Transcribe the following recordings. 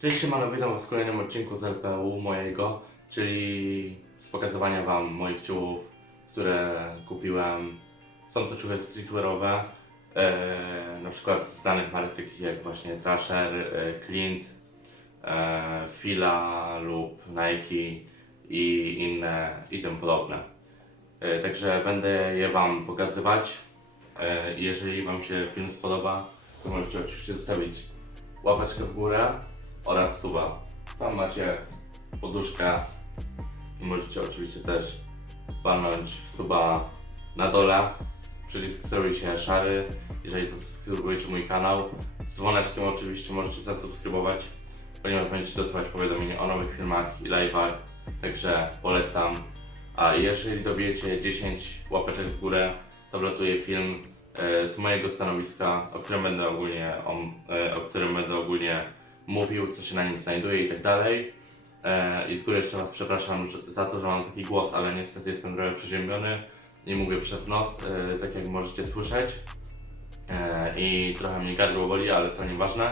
Cześć, siemano, witam w kolejnym odcinku z LPU mojego, czyli z pokazywania Wam moich ciuchów, które kupiłem. Są to ciuchy streetwearowe, e, na przykład z znanych marek takich jak właśnie Trasher, e, Clint, e, Fila lub Nike i inne i tym podobne. E, także będę je Wam pokazywać. E, jeżeli Wam się film spodoba, to możecie oczywiście zostawić łapeczkę w górę oraz suba. Tam macie poduszkę możecie oczywiście też walnąć w suba na dole. Przycisk zrobi się szary, jeżeli zasubskrybujecie mój kanał. Z dzwoneczkiem oczywiście możecie zasubskrybować, ponieważ będziecie dostawać powiadomienia o nowych filmach i live'ach, także polecam. A jeżeli dobijecie 10 łapeczek w górę, to wlatuje film e, z mojego stanowiska, o którym będę ogólnie, o, e, o którym będę ogólnie mówił, co się na nim znajduje i tak dalej. E, I z góry jeszcze Was przepraszam za to, że mam taki głos, ale niestety jestem trochę przeziębiony i mówię przez nos, e, tak jak możecie słyszeć. E, I trochę mnie gardło boli, ale to nieważne.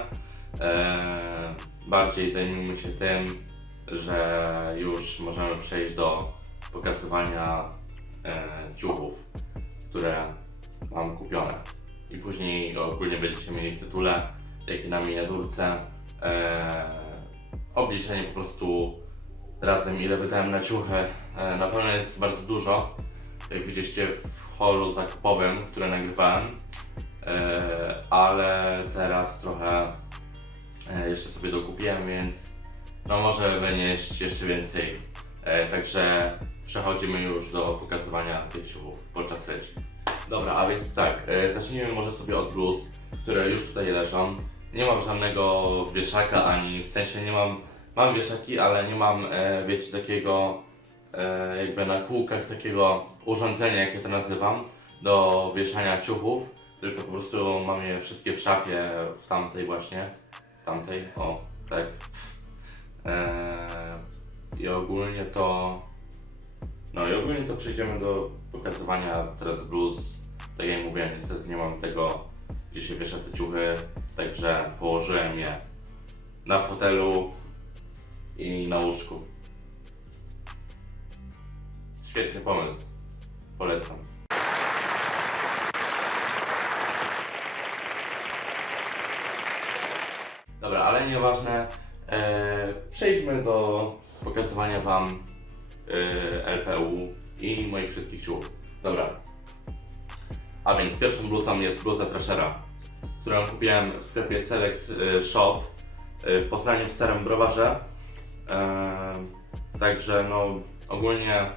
Bardziej zajmijmy się tym, że już możemy przejść do pokazywania ciuchów, które mam kupione. I później ogólnie będziecie mieli w tytule, jak i na miniaturce, e, obliczenie po prostu razem ile wydałem na ciuchy. E, na pewno jest bardzo dużo. Jak widzieliście w holu zakupowym, które nagrywałem. E, ale teraz trochę e, jeszcze sobie dokupiłem, więc no może wynieść jeszcze więcej. E, także przechodzimy już do pokazywania tych ciuchów podczas leci. Dobra, a więc tak, e, zacznijmy może sobie od bluz, które już tutaj leżą. Nie mam żadnego wieszaka ani, w sensie nie mam, mam wieszaki, ale nie mam, e, wiecie, takiego e, jakby na kółkach takiego urządzenia, jak ja to nazywam, do wieszania ciuchów, tylko po prostu mam je wszystkie w szafie, w tamtej właśnie, tamtej, o, tak. E, I ogólnie to, no i ogólnie to przejdziemy do pokazywania teraz bluz. Tak jak mówiłem, niestety nie mam tego, gdzie się wiesza te ciuchy, także położyłem je na fotelu i na łóżku. Świetny pomysł. Polecam. Dobra, ale nieważne. E, przejdźmy do pokazywania Wam e, LPU i moich wszystkich ciuchów. Dobra. A więc pierwszą bluzą jest bluza Trashera, którą kupiłem w sklepie Select e, Shop e, w Poznaniu w Starym Browarze. E, także no ogólnie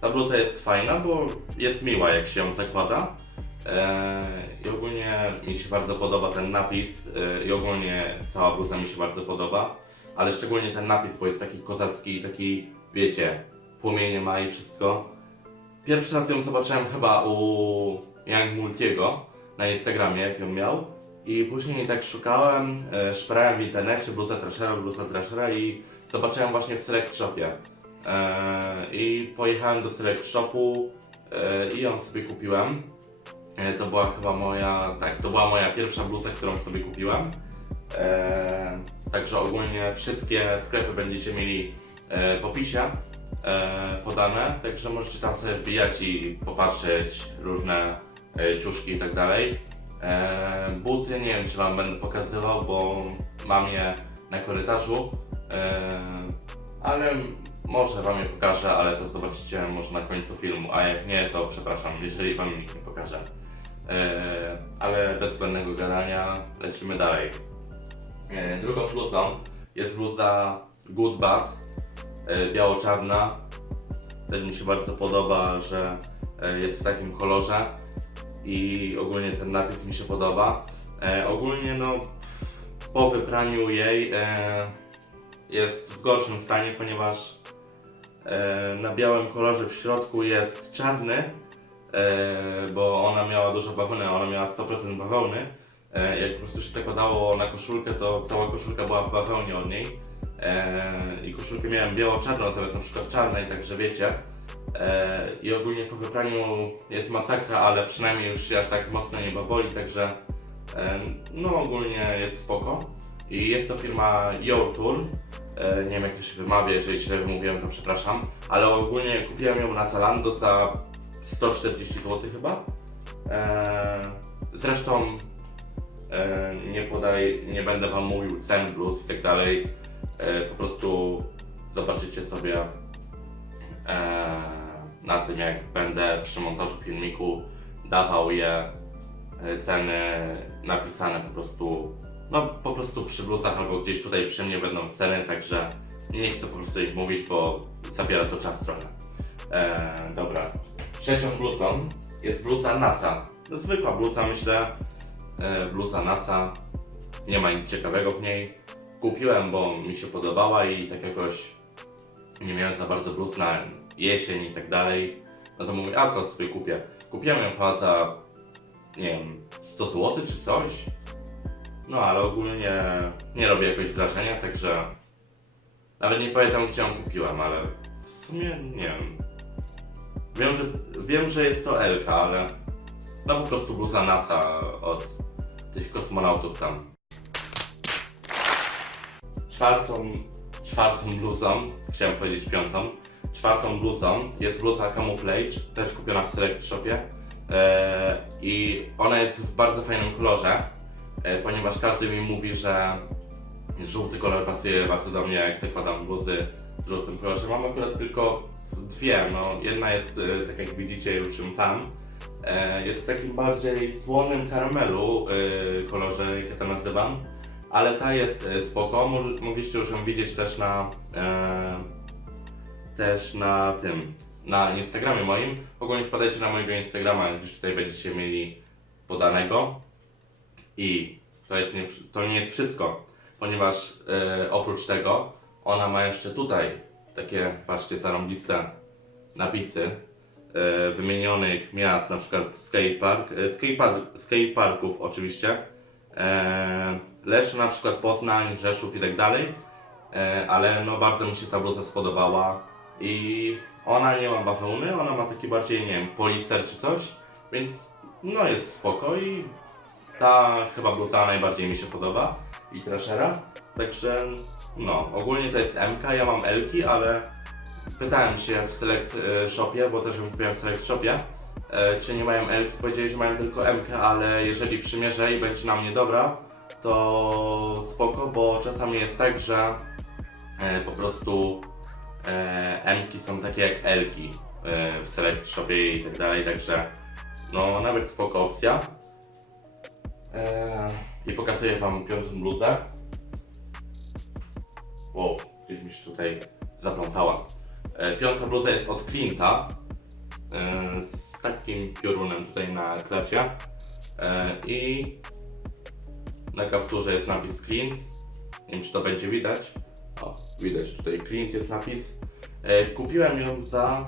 ta bluza jest fajna, bo jest miła jak się ją zakłada. I ogólnie mi się bardzo podoba ten napis i ogólnie cała bluza mi się bardzo podoba, ale szczególnie ten napis, bo jest taki kozacki, taki wiecie, płomienie ma i wszystko. Pierwszy raz ją zobaczyłem chyba u Young Multiego na Instagramie, jak ją miał. I później tak szukałem, e, szperałem w internecie, bluza Trashera, bluza Trashera i zobaczyłem właśnie w Select Shopie. E, I pojechałem do Select Shopu e, i ją sobie kupiłem. To była chyba moja, tak, to była moja pierwsza bluza, którą sobie kupiłem. Także ogólnie wszystkie sklepy będziecie mieli w opisie podane, także możecie tam sobie wbijać i popatrzeć różne ciuszki i tak dalej. E, buty nie wiem czy wam będę pokazywał, bo mam je na korytarzu, e, ale może wam je pokażę, ale to zobaczycie może na końcu filmu, a jak nie to przepraszam, jeżeli wam nikt nie pokaże. E, ale bez zbędnego gadania lecimy dalej. E, drugą bluzą jest bluza Good Bad, e, biało-czarna. Też mi się bardzo podoba, że e, jest w takim kolorze i ogólnie ten napis mi się podoba. E, ogólnie no po wypraniu jej e, jest w gorszym stanie, ponieważ e, na białym kolorze w środku jest czarny, e, bo ona miała dużo bawełny, ona miała 100% bawełny. E, jak po prostu się zakładało na koszulkę, to cała koszulka była w bawełnie od niej. E, I koszulkę miałem biało-czarną, nawet na przykład czarnej, także wiecie. E, I ogólnie po wypraniu jest masakra, ale przynajmniej już się aż tak mocno nie baboli, także e, no ogólnie jest spoko. I jest to firma Your Tour. E, nie wiem jak to się wymawia, jeżeli źle wymówiłem to przepraszam. Ale ogólnie kupiłem ją na Zalando za 140 zł chyba. E, zresztą e, nie podaj, nie będę wam mówił cen plus i tak dalej. E, po prostu zobaczycie sobie e, na tym jak będę przy montażu filmiku dawał je e, ceny napisane po prostu no po prostu przy bluzach albo gdzieś tutaj przy mnie będą ceny, także nie chcę po prostu ich mówić, bo zabiera to czas trochę. E, dobra. Trzecią bluzą jest bluza NASA. Zwykła bluza myślę. E, bluza NASA. Nie ma nic ciekawego w niej. Kupiłem, bo mi się podobała i tak jakoś nie miałem za bardzo bluz na jesień i tak dalej. No to mówię, a co sobie kupię? Kupiłem ją chyba za, nie wiem, 100 zł czy coś. No ale ogólnie nie robi jakoś wrażenia, także nawet nie pamiętam gdzie ją kupiłem, ale w sumie nie wiem. Wiem, że, wiem, że jest to Elka, ale no po prostu bluza NASA od tych kosmonautów tam. Czwartą, czwartą bluzą, chciałem powiedzieć piątą, czwartą bluzą. Jest bluza Camouflage, też kupiona w Select Shopie. E, i ona jest w bardzo fajnym kolorze, e, ponieważ każdy mi mówi, że żółty kolor pasuje bardzo do mnie, jak zakładam bluzy w żółtym kolorze. Mam akurat tylko dwie, no jedna jest, e, tak jak widzicie już ją tam, jest w takim bardziej słonym karamelu kolorze, jak ja to nazywam, ale ta jest spoko, Mo- mogliście już ją widzieć też na też na tym, na Instagramie moim. Ogólnie wpadajcie na mojego Instagrama, już tutaj będziecie mieli podanego. I to, jest nie, to nie jest wszystko, ponieważ e, oprócz tego ona ma jeszcze tutaj takie, patrzcie, zarąbiste napisy e, wymienionych miast, na przykład skatepark, e, skatepark, skateparków oczywiście, Leszno na przykład Poznań, Rzeszów i tak dalej, ale no bardzo mi się ta bluza spodobała i ona nie ma bawełny, ona ma taki bardziej, nie wiem, polister czy coś, więc no jest spoko i ta chyba bluza najbardziej mi się podoba i trashera, także no, ogólnie to jest MK, ja mam Elki, ale pytałem się w Select e, Shopie, bo też ją kupiłem w Select Shopie, e, czy nie mają Elki, powiedzieli, że mają tylko MK, ale jeżeli przymierzę i będzie na mnie dobra, to spoko, bo czasami jest tak, że e, po prostu Mki są takie jak Elki e, w Select Shopie i tak dalej, także no nawet spoko opcja. E, I pokazuję Wam piątą bluzę. Wow, gdzieś mi się tutaj zaplątała. E, piąta bluza jest od Clint'a e, z takim piorunem tutaj na klacie e, i na kapturze jest napis Clint. Nie wiem czy to będzie widać. O, widać tutaj Clint jest napis. E, kupiłem ją za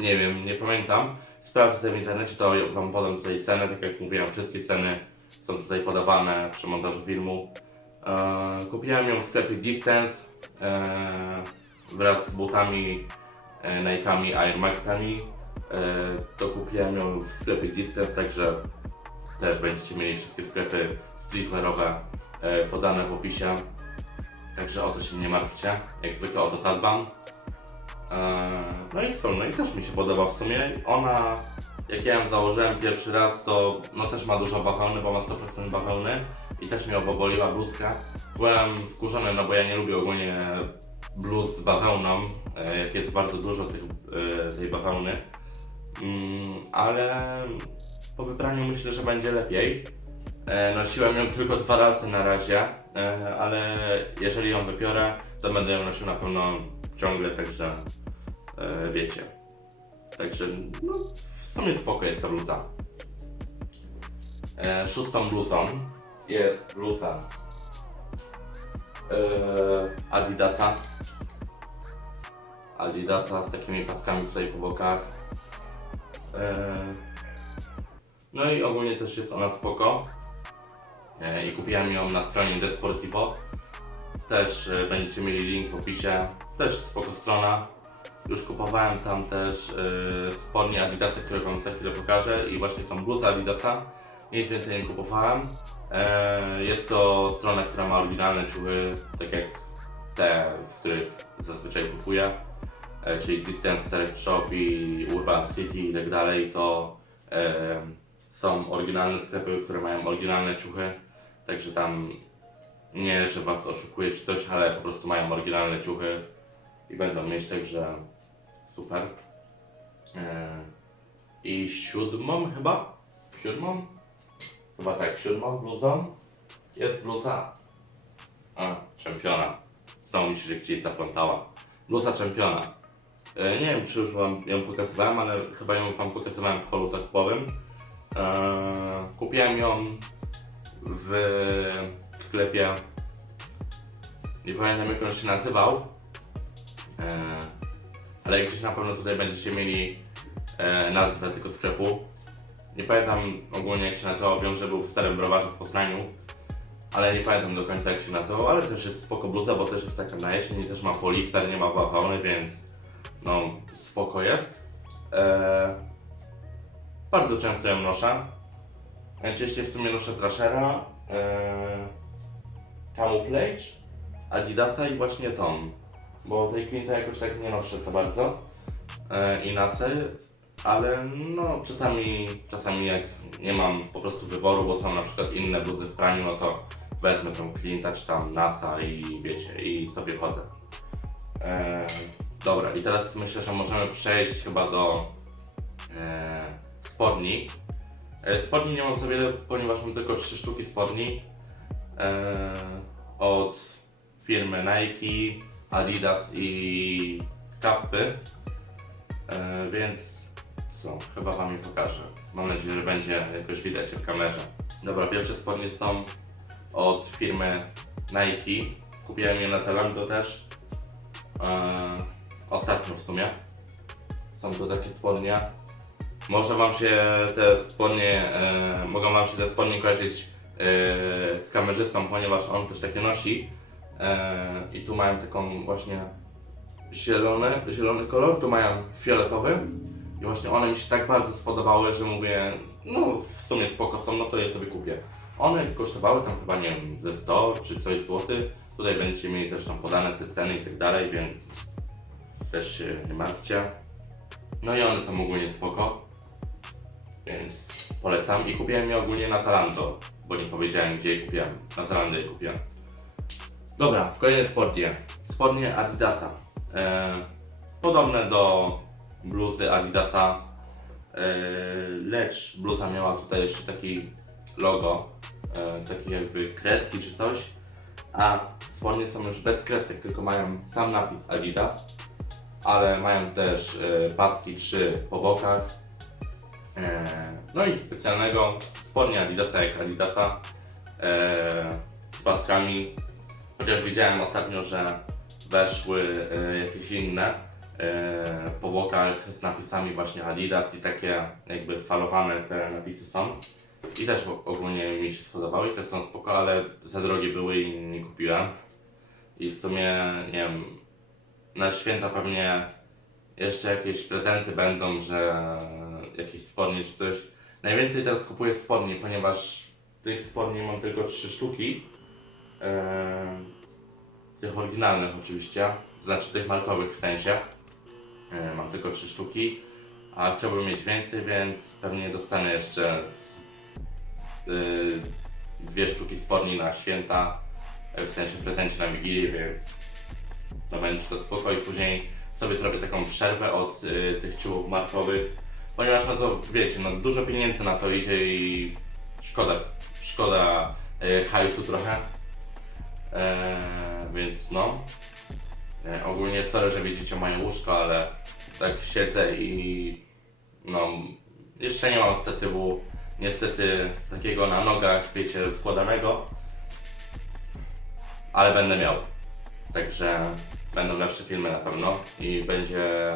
nie wiem, nie pamiętam. Sprawdzę w internecie, to Wam podam tutaj cenę. Tak jak mówiłem, wszystkie ceny są tutaj podawane przy montażu filmu. E, kupiłem ją w sklepie Distance e, wraz z butami e, Nike'ami Air Maxami. E, to kupiłem ją w sklepie Distance, także też będziecie mieli wszystkie sklepy streetwearowe e, podane w opisie. Także o to się nie martwcie. Jak zwykle o to zadbam. Eee, No i co, no i też mi się podoba w sumie. Ona, jak ja ją założyłem pierwszy raz, to no też ma dużo bawełny, bo ma 100% bawełny i też mi oboliła bluzka. Byłem wkurzony, no bo ja nie lubię ogólnie bluz z bawełną, e, jak jest bardzo dużo tych, e, tej bawełny. Mm, ale po wybraniu myślę, że będzie lepiej. E, Nosiłem ją tylko dwa razy na razie, ale jeżeli ją wypiorę, to będę ją nosił na pewno ciągle, także e, wiecie. Także no, w sumie spoko jest ta bluza. E, szóstą bluzą jest bluza e, Adidasa. Adidasa z takimi paskami tutaj po bokach. E, no i ogólnie też jest ona spoko. E, I kupiłem ją na stronie Desportivo. Też e, będziecie mieli link w opisie. Też spoko strona. Już kupowałem tam też e, spodnie Adidasa, które Wam za chwilę pokażę i właśnie tą bluzę Adidasa. Nic więcej nie kupowałem. Jest to strona, która ma oryginalne ciuchy, tak jak te, w których zazwyczaj kupuję, czyli Distance Select Shop i Urban City i tak dalej, to są oryginalne sklepy, które mają oryginalne ciuchy, także tam nie, że was oszukuje czy coś, ale po prostu mają oryginalne ciuchy i będą mieć, także super. E, I siódmą chyba? Siódmą? Chyba tak, siódmą bluzą jest bluza. A, czempiona. Znowu mi się gdzieś zaplątała. Bluza czempiona. E, nie wiem, czy już wam ją pokazywałem, ale chyba ją wam pokazywałem w holu zakupowym. E, kupiłem ją w sklepie. Nie pamiętam jak on się nazywał. E, ale gdzieś na pewno tutaj będziecie mieli e, nazwę tego sklepu. Nie pamiętam ogólnie jak się nazywał, wiem, że był w Starym Browarze w Poznaniu, ale nie pamiętam do końca jak się nazywał, ale też jest spoko bluza, bo też jest taka na jesień i też ma polister, nie ma bawełny, więc no spoko jest. E, bardzo często ją noszę. Najczęściej w sumie noszę Trashera, e, Camouflage, Adidasa i właśnie Tom, bo tej Quinta jakoś tak nie noszę za bardzo e, i Nasy, ale no czasami, czasami jak nie mam po prostu wyboru, bo są na przykład inne bluzy w praniu, no to wezmę tą Clint'a czy tam NASA i wiecie, i sobie chodzę. E, dobra, i teraz myślę, że możemy przejść chyba do e, spodni. E, spodni nie mam za wiele, ponieważ mam tylko trzy sztuki spodni e, od firmy Nike, Adidas i Kappy. E, więc co, chyba Wam je pokażę. Mam nadzieję, że będzie jakoś widać je w kamerze. Dobra, pierwsze spodnie są od firmy Nike. Kupiłem je na Zalando też. E, ostatnio w sumie. Są to takie spodnie. Może Wam się te spodnie, e, mogą Wam się te spodnie kojarzyć e, z kamerzystą, ponieważ on też takie nosi. E, I tu mają taką właśnie zielony, zielony kolor, tu mają fioletowy. I właśnie one mi się tak bardzo spodobały, że mówię, no w sumie spoko są, no to je sobie kupię. One kosztowały tam chyba, nie wiem, ze 100 czy coś złoty. Tutaj będziecie mieli zresztą podane te ceny i tak dalej, więc też się nie martwcie. No i one są ogólnie spoko, więc polecam. I kupiłem je ogólnie na Zalando, bo nie powiedziałem gdzie je kupiłem. Na Zalando je kupiłem. Dobra, kolejne spodnie. Spodnie Adidasa. E, podobne do bluzy Adidasa, e, lecz bluza miała tutaj jeszcze taki logo, e, jakby kreski czy coś, a spodnie są już bez kresek, tylko mają sam napis Adidas, ale mają też e, paski 3 po bokach, no i specjalnego spodnie Adidasa jak Adidasa e, z paskami, chociaż widziałem ostatnio, że weszły e, jakieś inne e, po bokach z napisami właśnie Adidas i takie jakby falowane te napisy są. I też ogólnie mi się spodobały i też są spoko, ale za drogie były i nie kupiłem. I w sumie, nie wiem, na święta pewnie jeszcze jakieś prezenty będą, że jakieś spodnie czy coś. Najwięcej teraz kupuję spodnie, ponieważ tych spodni mam tylko trzy sztuki. Eee, tych oryginalnych oczywiście, znaczy tych markowych w sensie. E, mam tylko trzy sztuki, a chciałbym mieć więcej, więc pewnie dostanę jeszcze y, dwie sztuki spodni na święta, e, w sensie w prezencie na Wigilię, więc no będzie to spoko i później sobie zrobię taką przerwę od y, tych ciuchów markowych, ponieważ no to wiecie, no dużo pieniędzy na to idzie i szkoda, szkoda y, hajsu trochę. Eee, więc no. E, ogólnie sorry, że widzicie moje łóżko, ale tak siedzę i no jeszcze nie mam statywu niestety takiego na nogach, wiecie, składanego, ale będę miał. Także będą lepsze filmy na pewno i będzie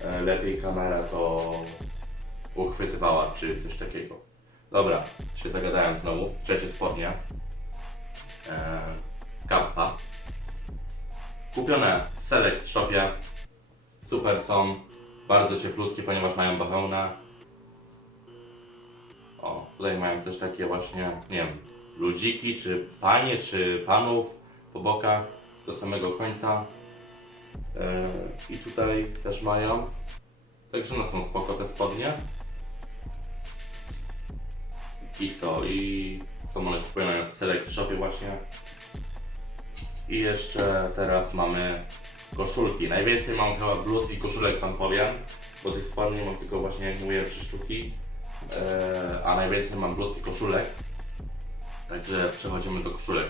e, lepiej kamera to uchwytywała, czy coś takiego. Dobra, się zagadałem znowu. Trzecie spodnie. Eee. Kupione w Select Shopie. Super są. Bardzo cieplutkie, ponieważ mają bawełnę. O, tutaj mają też takie właśnie, nie wiem, ludziki, czy panie, czy panów po bokach do samego końca. E, I tutaj też mają. Także no są spoko te spodnie. I co? I są one kupione w Select Shopie właśnie. I jeszcze teraz mamy koszulki. Najwięcej mam chyba bluz i koszulek wam powiem, bo tych spodni mam tylko właśnie jak mówię trzy sztuki. E, a najwięcej mam bluz i koszulek. Także przechodzimy do koszulek.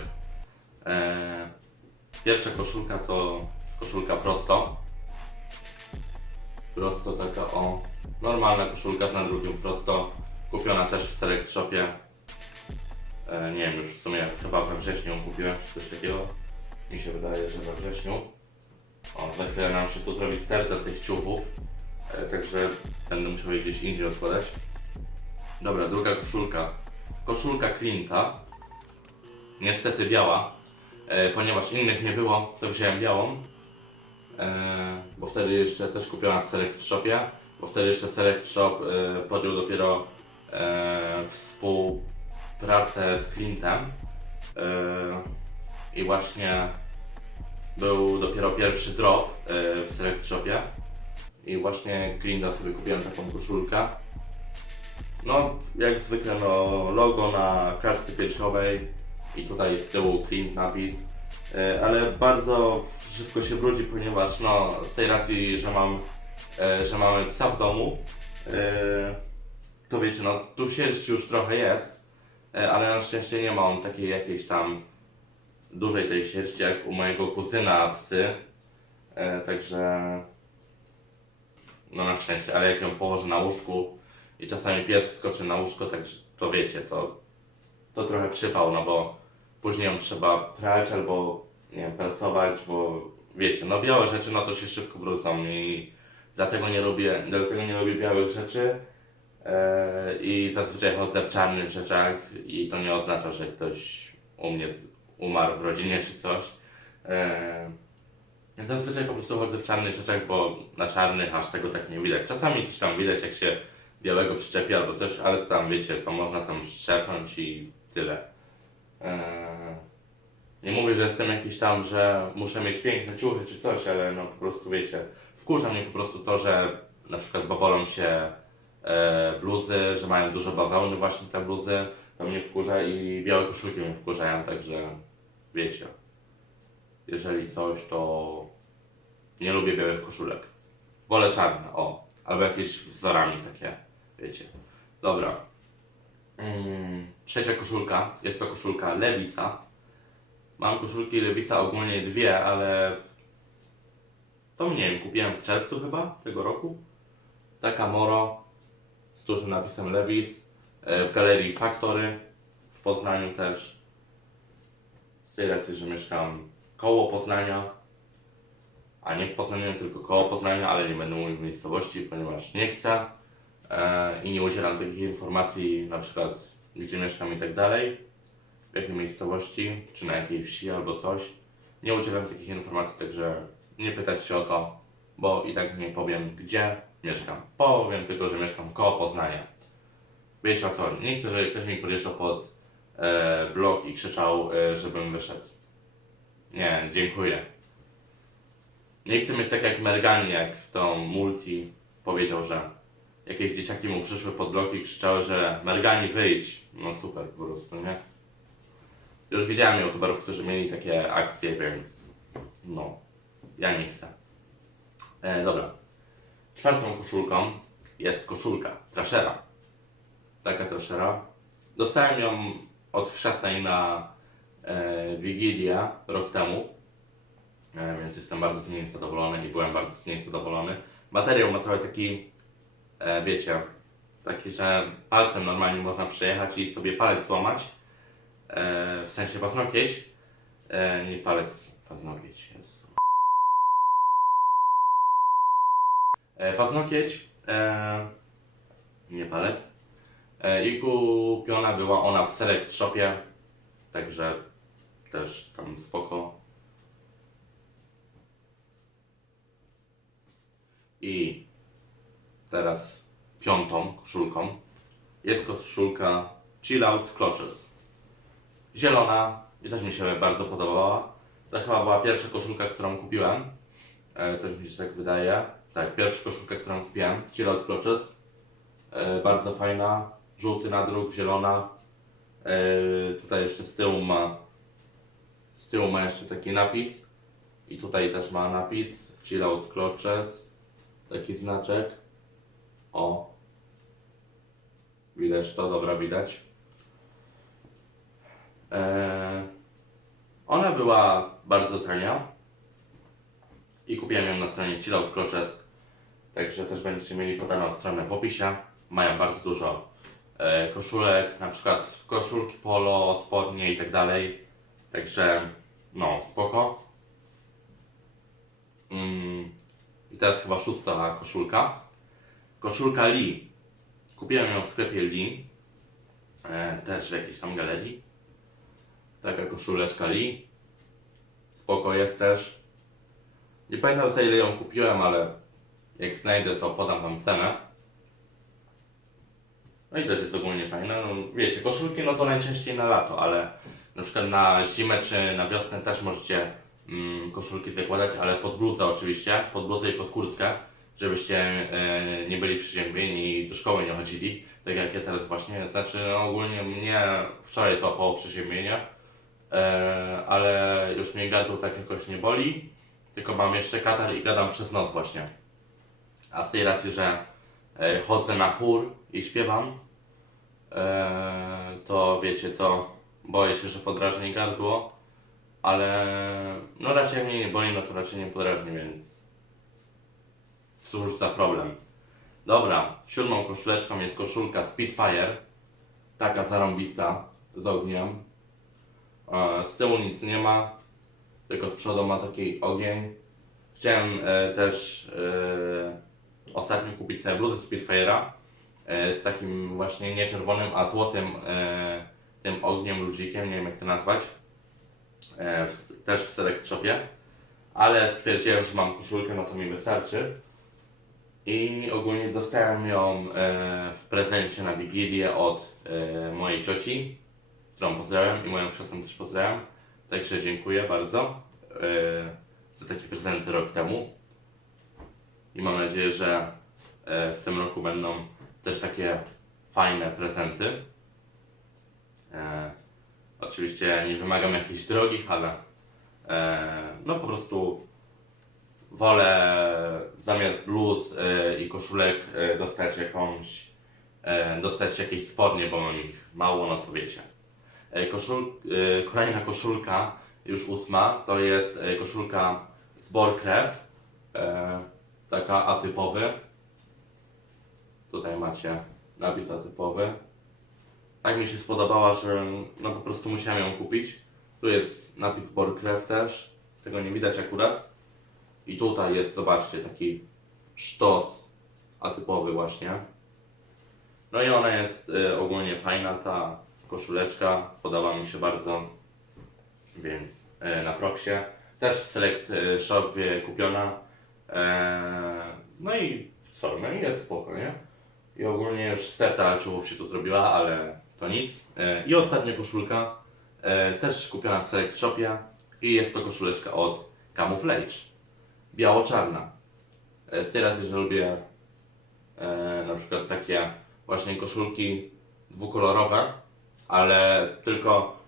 E, pierwsza koszulka to koszulka prosto. Prosto taka o normalna koszulka z nadrukiem prosto. Kupiona też w Select Shopie. E, nie wiem, już w sumie chyba we wrześniu kupiłem, coś takiego. Mi się wydaje, że we wrześniu. O, za chwilę nam się tu zrobi sterta tych ciuchów. E, także będę musiał je gdzieś indziej odkładać. Dobra, druga koszulka. Koszulka Clint'a. Niestety biała. E, ponieważ innych nie było, to wziąłem białą. E, bo wtedy jeszcze też kupiona w Select Shopie. Bo wtedy jeszcze Select Shop e, podjął dopiero e, współpracę z Clintem. E, I właśnie był dopiero pierwszy drop e, w Select Shopie. I właśnie Glinda sobie kupiłem taką koszulkę. No, jak zwykle, no, logo na klatce piersiowej i tutaj z tyłu clean napis, e, ale bardzo szybko się brudzi, ponieważ no, z tej racji, że mam, e, że mamy psa w domu, e, to wiecie, no, tu sierści już trochę jest, e, ale na szczęście nie ma on takiej jakiejś tam dużej tej sierści jak u mojego kuzyna psy, e, także no na szczęście, ale jak ją położę na łóżku i czasami pies wskoczy na łóżko, to wiecie, to, to trochę przypał, no bo później ją trzeba prać albo nie wiem, prasować, bo wiecie, no białe rzeczy no to się szybko brudzą i dlatego nie lubię, dlatego nie lubię białych rzeczy i zazwyczaj chodzę w czarnych rzeczach i to nie oznacza, że ktoś u mnie umarł w rodzinie czy coś. E, zazwyczaj po prostu chodzę w czarnych rzeczach, bo na czarnych aż tego tak nie widać. Czasami coś tam widać, jak się białego przyczepi albo coś, ale to tam wiecie, to można tam szczepnąć i tyle. Eee, nie mówię, że jestem jakiś tam, że muszę mieć piękne ciuchy czy coś, ale no po prostu wiecie, wkurza mnie po prostu to, że na przykład babolą się e, bluzy, że mają dużo bawełny właśnie te bluzy, to mnie wkurza i białe koszulki mnie wkurzają, także wiecie jeżeli coś, to nie lubię białych koszulek. Wolę czarne, o. Albo jakieś wzorami takie, wiecie. Dobra. Mm, trzecia koszulka. Jest to koszulka Levisa. Mam koszulki Levisa ogólnie dwie, ale to nie wiem, kupiłem w czerwcu chyba tego roku. Taka Moro z dużym napisem Levis e, w galerii Factory w Poznaniu też. Z tej racji, że mieszkam koło Poznania, a nie w Poznaniu, tylko koło Poznania, ale nie będę mówił miejscowości, ponieważ nie chcę e, i nie udzielam takich informacji, na przykład gdzie mieszkam i tak dalej, w jakiej miejscowości, czy na jakiej wsi albo coś. Nie udzielam takich informacji, także nie pytać się o to, bo i tak nie powiem gdzie mieszkam. Powiem tylko, że mieszkam koło Poznania. Wiecie o co? Nie chcę, żeby ktoś mi podjeżdżał pod e, blok i krzyczał, e, żebym wyszedł. Nie, dziękuję. Nie chcę mieć tak jak Mergani, jak to Multi powiedział, że jakieś dzieciaki mu przyszły pod blok i krzyczały, że Mergani wyjdź. No super po prostu, nie? Już widziałem youtuberów, którzy mieli takie akcje, więc no, ja nie chcę. E, dobra. Czwartą koszulką jest koszulka Trashera. Taka Trashera. Dostałem ją od chrzestnej na e, Wigilię rok temu, e, więc jestem bardzo z niej zadowolony i byłem bardzo z niej zadowolony. Materiał ma trochę taki, e, wiecie, taki, że palcem normalnie można przejechać i sobie palec złamać, e, w sensie paznokieć, e, nie palec, paznokieć, jest. E, paznokieć, e, nie palec. E, I kupiona była ona w Select Shopie, także też tam spoko. I teraz piątą koszulką jest koszulka Chill Out Clutches. zielona i też mi się bardzo podobała. To chyba była pierwsza koszulka, którą kupiłem. E, coś mi się tak wydaje. Tak, pierwsza koszulka, którą kupiłem. Chillout Clutches. E, bardzo fajna. Żółty nadruk, zielona. E, tutaj jeszcze z tyłu ma z tyłu ma jeszcze taki napis. I tutaj też ma napis Chillout Clutches. Taki znaczek. O. Widać to, dobra, widać. Eee, ona była bardzo tania i kupiłem ją na stronie Chillout Clutches, także też będziecie mieli podaną stronę w opisie. Mają bardzo dużo e, koszulek, na przykład koszulki polo, spodnie i tak dalej. Także no, spoko. Mm, I teraz chyba szósta koszulka. Koszulka Lee. Kupiłem ją w sklepie Lee. E, też w jakiejś tam galerii. Taka koszuleczka Lee. Spoko jest też. Nie pamiętam za ile ją kupiłem, ale jak znajdę to podam wam cenę. No i też jest ogólnie fajna. No, wiecie, koszulki no to najczęściej na lato, ale na przykład na zimę czy na wiosnę też możecie mm, koszulki zakładać, ale pod bluzę oczywiście, pod bluzę i pod kurtkę, żebyście e, nie byli przeziębieni i do szkoły nie chodzili, tak jak ja teraz właśnie. Znaczy no, ogólnie mnie wczoraj złapało przeziębienie, e, ale już mnie gardło tak jakoś nie boli, tylko mam jeszcze katar i gadam przez noc właśnie. A z tej racji, że e, chodzę na chór i śpiewam, e, to wiecie, to boję się, że podrażni gardło, ale no raczej mnie nie boli, no to raczej nie podrażni, więc cóż za problem. Dobra, siódmą koszuleczką jest koszulka Spitfire, taka zarąbista, z ogniem. E, Z tyłu nic nie ma, tylko z przodu ma taki ogień. Chciałem też ostatnio kupić sobie bluzę Spitfire'a e, z takim właśnie nie czerwonym, a złotym e, tym ogniem ludzikiem, nie wiem jak to nazwać. E, w, też w Select Shopie. Ale stwierdziłem, że mam koszulkę, no to mi wystarczy. I ogólnie dostałem ją e, w prezencie na Wigilię od e, mojej cioci, którą pozdrawiam i moją siostrę też pozdrawiam. Także dziękuję bardzo e, za takie prezenty rok temu. I mam nadzieję, że e, w tym roku będą też takie fajne prezenty. E, oczywiście nie wymagam jakichś drogich, ale e, no po prostu wolę zamiast bluz i koszulek dostać jakąś, dostać jakieś spodnie, bo mam ich mało, no to wiecie. Koszul, kolejna koszulka, już ósma, to jest koszulka Zbor Krew, e, taka atypowy. Tutaj macie napis atypowy. Tak mi się spodobała, że no po prostu musiałem ją kupić. Tu jest napis Zbor Krew też, tego nie widać akurat. I tutaj jest, zobaczcie, taki sztos atypowy właśnie. No i ona jest y, ogólnie fajna, ta koszuleczka, podoba mi się bardzo, więc y, na Proxie. Też w Select y, Shopie kupiona. E, no i co, no i jest spoko, nie? I ogólnie już sterta czołów się tu zrobiła, ale to nic. E, I ostatnia koszulka, e, też kupiona w Select Shopie i jest to koszuleczka od Camouflage biało-czarna. Z tej że lubię na przykład takie właśnie koszulki dwukolorowe, ale tylko,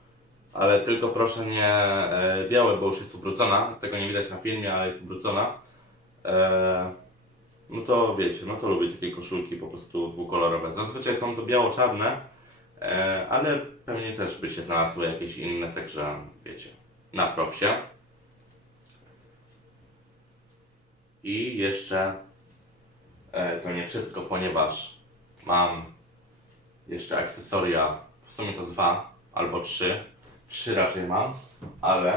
ale tylko proszę nie białe, bo już jest ubrudzona. Tego nie widać na filmie, ale jest ubrudzona. E, no to wiecie, no to lubię takie koszulki po prostu dwukolorowe. Zazwyczaj są to biało-czarne, e, ale pewnie też by się znalazły jakieś inne, także wiecie, na propsie. I jeszcze e, to nie wszystko, ponieważ mam jeszcze akcesoria, w sumie to dwa albo trzy. Trzy raczej mam, ale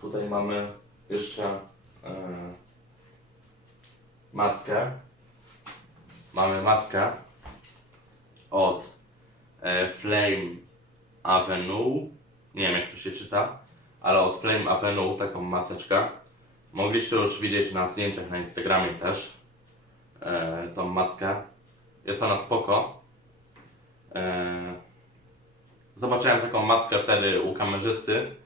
tutaj mamy jeszcze maskę. Mamy maskę od e, Flame Avenue. Nie wiem jak to się czyta, ale od Flame Avenue taką maseczkę. Mogliście już widzieć na zdjęciach na Instagramie też e, tą maskę. Jest ona spoko. E, zobaczyłem taką maskę wtedy u kamerzysty.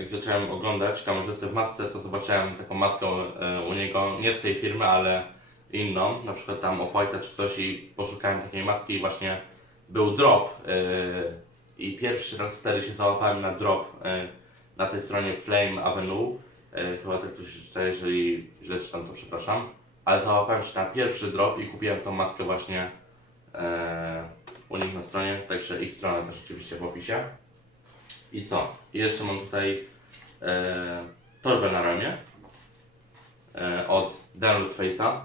Jak zacząłem oglądać kamerzystę w masce, to zobaczyłem taką maskę e, u niego, nie z tej firmy, ale inną, na przykład tam Off-White'a czy coś i poszukałem takiej maski i właśnie był drop e, i pierwszy raz wtedy się załapałem na drop e, na tej stronie Flame Avenue, chyba tak to się czyta, jeżeli źle czytam to przepraszam, ale załapałem się na pierwszy drop i kupiłem tą maskę właśnie u nich na stronie, także ich stronę też oczywiście w opisie. I co? I jeszcze mam tutaj e, torbę na ramię e, od Download Face'a.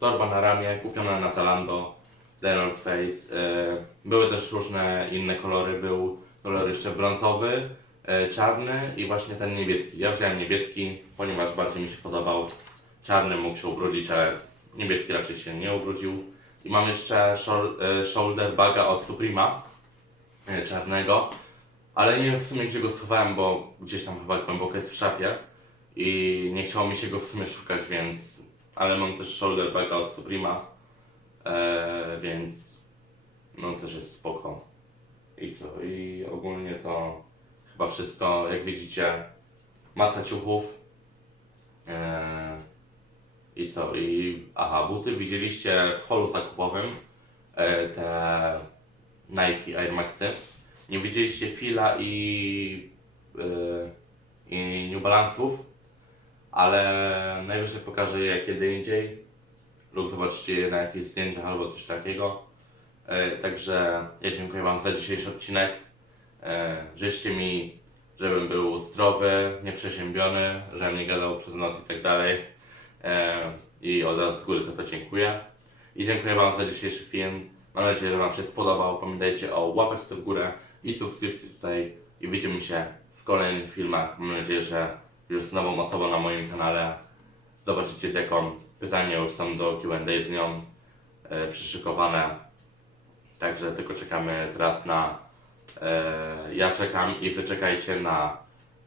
Torba na ramię, kupiona na Zalando, Download Face. E, były też różne inne kolory. Był kolor jeszcze brązowy, e, czarny i właśnie ten niebieski. Ja wziąłem niebieski, ponieważ bardziej mi się podobał. Czarny mógł się ubrudzić, ale niebieski raczej się nie ubrudził. I mam jeszcze e, shoulder baga od Suprema czarnego, ale nie wiem w sumie gdzie go schowałem, bo gdzieś tam chyba głęboko jest w szafie i nie chciało mi się go w sumie szukać, więc ale mam też shoulder baga od Suprema, e, więc no też jest spoko. I co? I ogólnie to chyba wszystko, jak widzicie, masa ciuchów. E, I co? I aha, buty widzieliście w holu zakupowym e, te Nike Air Maxy. Nie widzieliście Fila i, e, i New Balance'ów, ale najwyżej pokażę je kiedy indziej lub zobaczycie je na jakichś zdjęciach albo coś takiego. E, także ja dziękuję Wam za dzisiejszy odcinek. E, życzcie mi, żebym był zdrowy, nieprzeziębiony, żebym nie gadał przez noc i tak dalej. I od razu z góry za to dziękuję. I dziękuję Wam za dzisiejszy film. Mam nadzieję, że Wam się spodobał. Pamiętajcie o łapeczce w górę i subskrypcji tutaj. I widzimy się w kolejnych filmach. Mam nadzieję, że już z nową osobą na moim kanale. Zobaczycie z jaką pytania już są do Q&A z nią e, przyszykowane. Także tylko czekamy teraz na. E, ja czekam i wy czekajcie na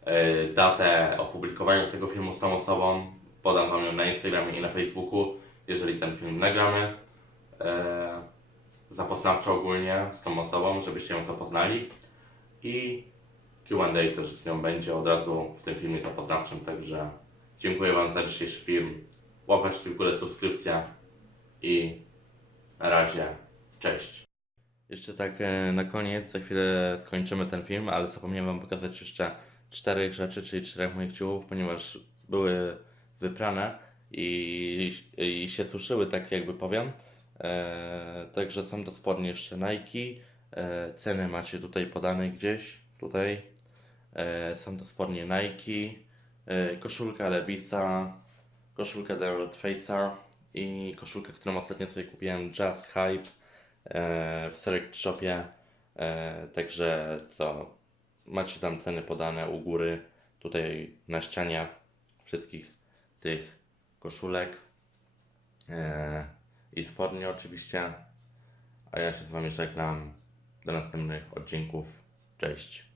e, datę opublikowania tego filmu z tą osobą. Podam wam ją na Instagramie i na Facebooku, jeżeli ten film nagramy. E, zapoznawczo ogólnie z tą osobą, żebyście ją zapoznali. I QA też z nią będzie od razu w tym filmie zapoznawczym. Także dziękuję Wam za dzisiejszy film. Łapeczki w górę, subskrypcja i na razie. Cześć. Jeszcze tak e, na koniec, za chwilę skończymy ten film, ale zapomniałem Wam pokazać jeszcze czterech rzeczy, czyli czterech moich ciuchów, ponieważ były wyprane i, i się suszyły, tak jakby powiem. E, także są to spodnie jeszcze Nike. E, ceny macie tutaj podane gdzieś, tutaj. E, są to spodnie Nike, koszulka Levisa, koszulka The North Face'a i koszulkę, którą ostatnio sobie kupiłem Just Hype w Select Shopie. Także co, macie tam ceny podane u góry, tutaj na ścianie wszystkich tych koszulek i spodni oczywiście. A ja się z Wami żegnam. Do następnych odcinków. Cześć.